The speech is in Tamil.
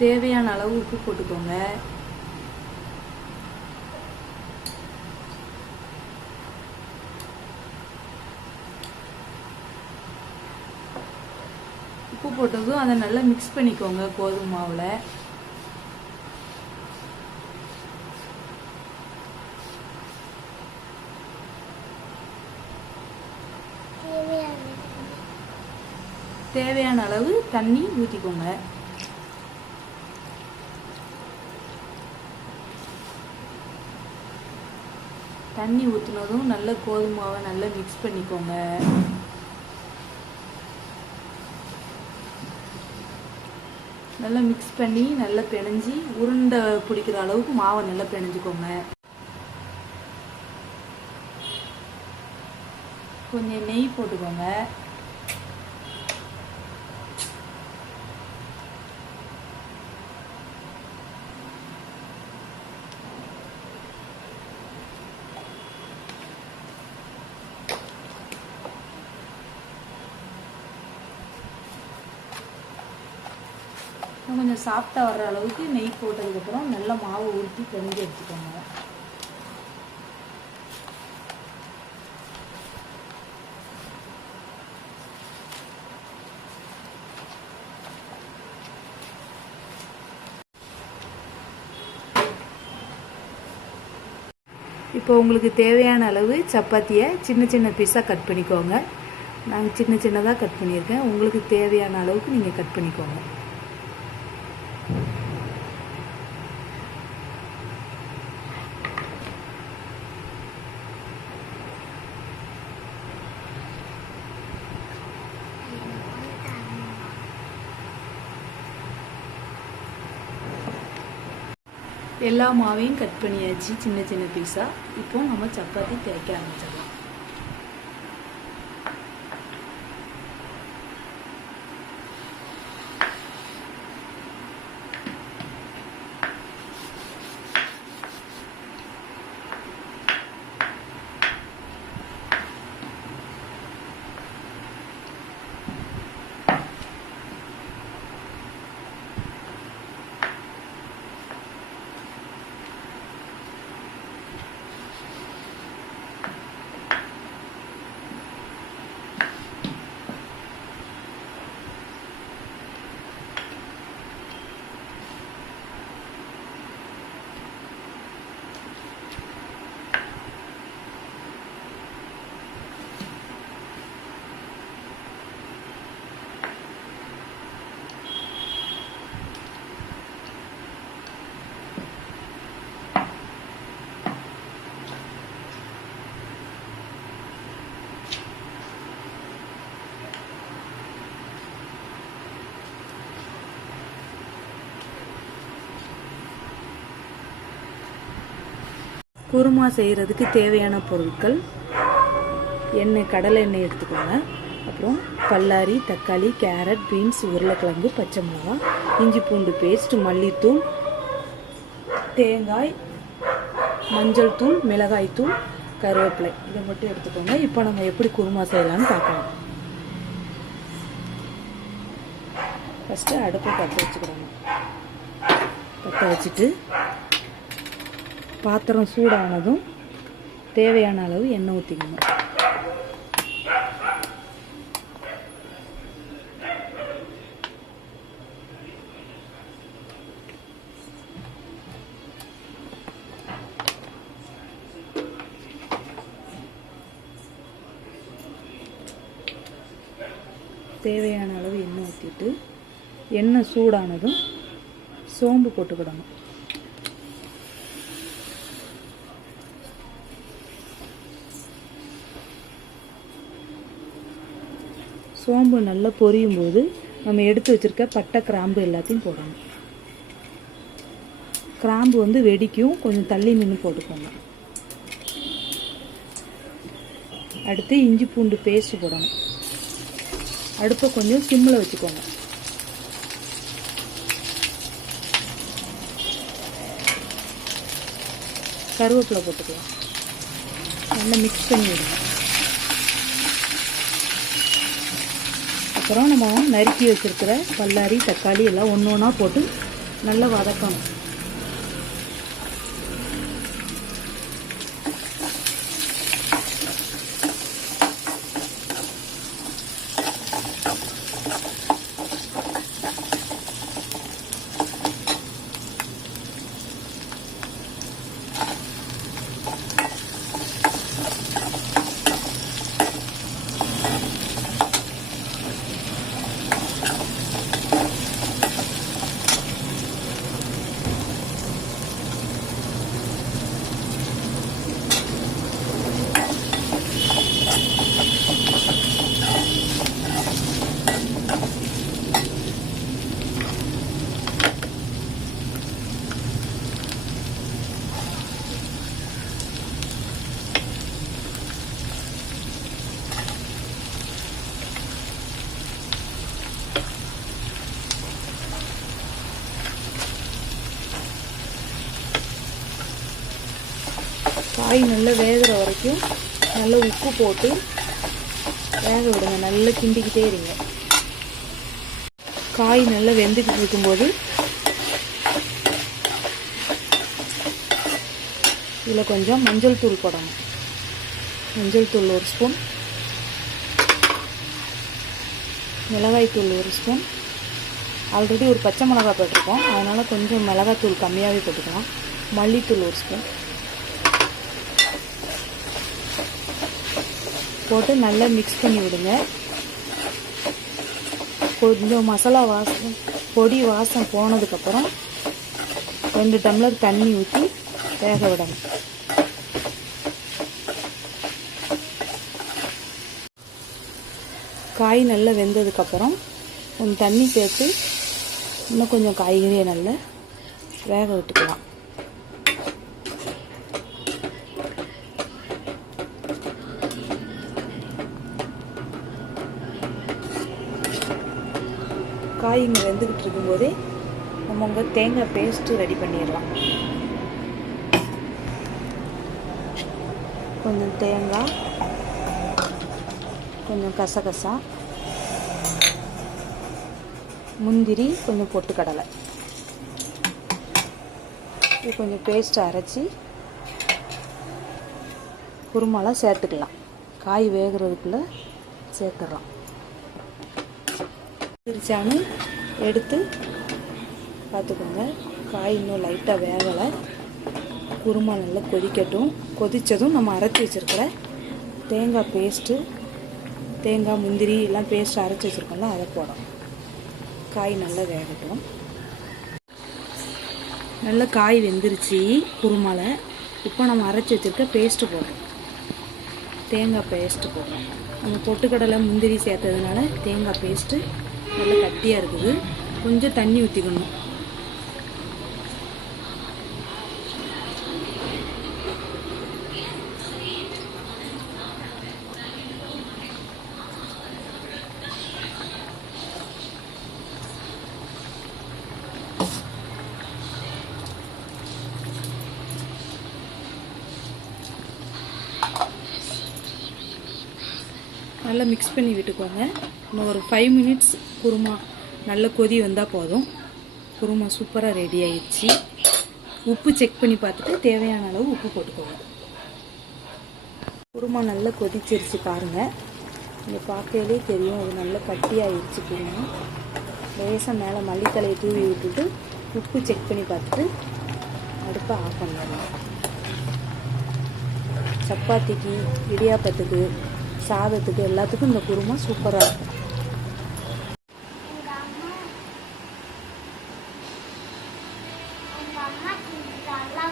தேவையான அளவு உப்பு போட்டுக்கோங்க. உப்பு போட்டதும் அதை நல்லா மிக்ஸ் பண்ணிக்கோங்க கோதுமை மாவில். தேவையான அளவு தண்ணி ஊற்றிக்கோங்க. தண்ணி ஊற்றினதும் நல்ல கோதுமை மாவை நல்லா மிக்ஸ் பண்ணிக்கோங்க. நல்லா மிக்ஸ் பண்ணி நல்லா பிணைஞ்சி உருண்டை பிடிக்கிற அளவுக்கு மாவை நல்லா பிணைஞ்சிக்கோங்க. கொஞ்சம் நெய் போட்டுக்கோங்க. கொஞ்சம் சாஃப்டாக வர்ற அளவுக்கு நெய் போட்டதுக்கப்புறம் நல்லா மாவு ஊற்றி பிணைஞ்சு எடுத்துக்கோங்க. இப்போ உங்களுக்கு தேவையான அளவு சப்பாத்தியை சின்ன சின்ன பீஸாக கட் பண்ணிக்கோங்க. நாங்கள் சின்ன சின்னதாக கட் பண்ணியிருக்கேன். உங்களுக்கு தேவையான அளவுக்கு நீங்கள் கட் பண்ணிக்கோங்க. எல்லா மாவையும் கட் பண்ணியாச்சு சின்ன சின்ன பீஸாக. இப்போ நம்ம சப்பாத்தி தேய்க்க ஆரம்பிச்சிடலாம். குருமா செய்கிறதுக்கு தேவையான பொருட்கள்: எண்ணெய், கடலை எண்ணெய் எடுத்துக்கோங்க. அப்புறம் பல்லாரி, தக்காளி, கேரட், பீன்ஸ், உருளைக்கிழங்கு, பச்சை மிளகாய், இஞ்சி பூண்டு பேஸ்ட், மல்லித்தூள், தேங்காய், மஞ்சள் தூள், மிளகாய் தூள், கருவேப்பிலை, இதை மட்டும் எடுத்துக்கோங்க. இப்போ நம்ம எப்படி குருமா செய்யலாம்னு பார்க்கலாம். ஃபஸ்ட்டு அடுப்பை பற்ற வச்சுக்கிறோங்க. பற்ற வச்சுட்டு பாத்திரம் சூடானதும் தேவையான அளவு எண்ணெய் ஊற்றிக்கணும். தேவையான அளவு எண்ணெய் ஊற்றிட்டு எண்ணெய் சூடானதும் சோம்பு போட்டுக்கிடணும். சோம்பு நல்லா பொரியும் போது நம்ம எடுத்து வச்சுருக்க பட்டை, கிராம்பு எல்லாத்தையும் போடணும். கிராம்பு வெடிக்கும், கொஞ்சம் தள்ளி நின்று போட்டுக்கோங்க. அடுத்து இஞ்சி பூண்டு பேஸ்ட் போடணும். அடுப்பை கொஞ்சம் சிம்மில் வச்சுக்கோங்க. கருவேப்பிலை போட்டுக்கலாம். நல்லா மிக்ஸ் பண்ணி விடுங்க. அப்புறம் நம்ம நறுக்கி வச்சுருக்கிற பல்லாரி, தக்காளி எல்லாம் ஒன்று ஒன்றா போட்டு நல்லா வதக்கணும். காய் நல்லா வேகிற வரைக்கும் நல்லா உப்பு போட்டு வேக விடுங்க. நல்லா கிண்டிக்கிட்டே இருங்க. காய் நல்லா வெந்துக்கிட்டு இருக்கும்போது இதில் கொஞ்சம் மஞ்சள் தூள் போடணும். மஞ்சள் தூள் 1 ஸ்பூன், மிளகாய் தூள் 1 ஸ்பூன். ஆல்ரெடி ஒரு பச்சை மிளகாய் போட்டிருக்கோம், அதனால் கொஞ்சம் மிளகாய் தூள் கம்மியாகவே போட்டுக்கலாம். மல்லித்தூள் 1 ஸ்பூன் போட்டு நல்லா மிக்ஸ் பண்ணி விடுங்க. கொஞ்சம் மசாலா வாசம் பொடி வாசம் போனதுக்கப்புறம் 2 டம்ளர் தண்ணி ஊற்றி வேக விடணும். காய் நல்லா வெந்ததுக்கப்புறம் கொஞ்சம் தண்ணி சேர்த்து இன்னும் கொஞ்சம் காய்கறியை நல்லா வேக விட்டுக்கலாம். காய் இங்கே வெந்துக்கிட்டு இருக்கும்போதே நம்ம உங்கள் தேங்காய் பேஸ்ட்டு ரெடி பண்ணிடலாம். கொஞ்சம் தேங்காய், கொஞ்சம் கசகசா, முந்திரி, கொஞ்சம் பொட்டுக்கடலை, இது கொஞ்சம் பேஸ்ட்டை அரைச்சி குருமாலாம் சேர்த்துக்கலாம். காய் வேகிறதுக்குள்ளே சேர்த்துடலாம். பிரிச்சானு எடுத்து பார்த்துக்கோங்க. காய் இன்னும் லைட்டாக வேகலை. குருமா நல்லா கொதிக்கட்டும். கொதித்ததும் நம்ம அரைச்சி வச்சுருக்கிற தேங்காய் பேஸ்ட்டு, தேங்காய் முந்திரி எல்லாம் பேஸ்ட்டு அரைச்சி வச்சுருக்கோம்ல, அதை போடணும். காய் நல்லா வேகட்டும். நல்லா காய் வெந்துருச்சு குருமாவில். இப்போ நம்ம அரைச்சி வச்சுருக்க பேஸ்ட்டு போடுறோம். தேங்காய் பேஸ்ட்டு போடுறோம். நம்ம பொட்டுக்கடலை முந்திரி சேர்த்ததுனால தேங்காய் பேஸ்ட்டு நல்லா கட்டியாக இருக்குது. கொஞ்சம் தண்ணி ஊற்றிக்கணும். நல்லா மிக்ஸ் பண்ணி விட்டுக்கோங்க. இன்னும் ஒரு 5 மினிட்ஸ் குருமா நல்ல கொதி வந்தால் போதும். குருமா சூப்பராக ரெடி ஆயிடுச்சு. உப்பு செக் பண்ணி பார்த்துட்டு தேவையான அளவு உப்பு போட்டுக்கோங்க. குருமா நல்லா கொதிச்சிருச்சு பாருங்கள். இங்கே பார்க்கையிலே தெரியும், அது நல்லா கட்டியாகிடுச்சு குருமா. லேசாக மேலே மல்லித்தலையை தூவி விட்டுட்டு உப்பு செக் பண்ணி பார்த்துட்டு அடுப்பை ஆஃப் பண்ணிடலாம். சப்பாத்திக்கு, இடியாப்பத்துக்கு, சாதத்துக்கு எல்லாத்துக்கும் இந்த குருமா சூப்பராக இருக்கும். அம்மா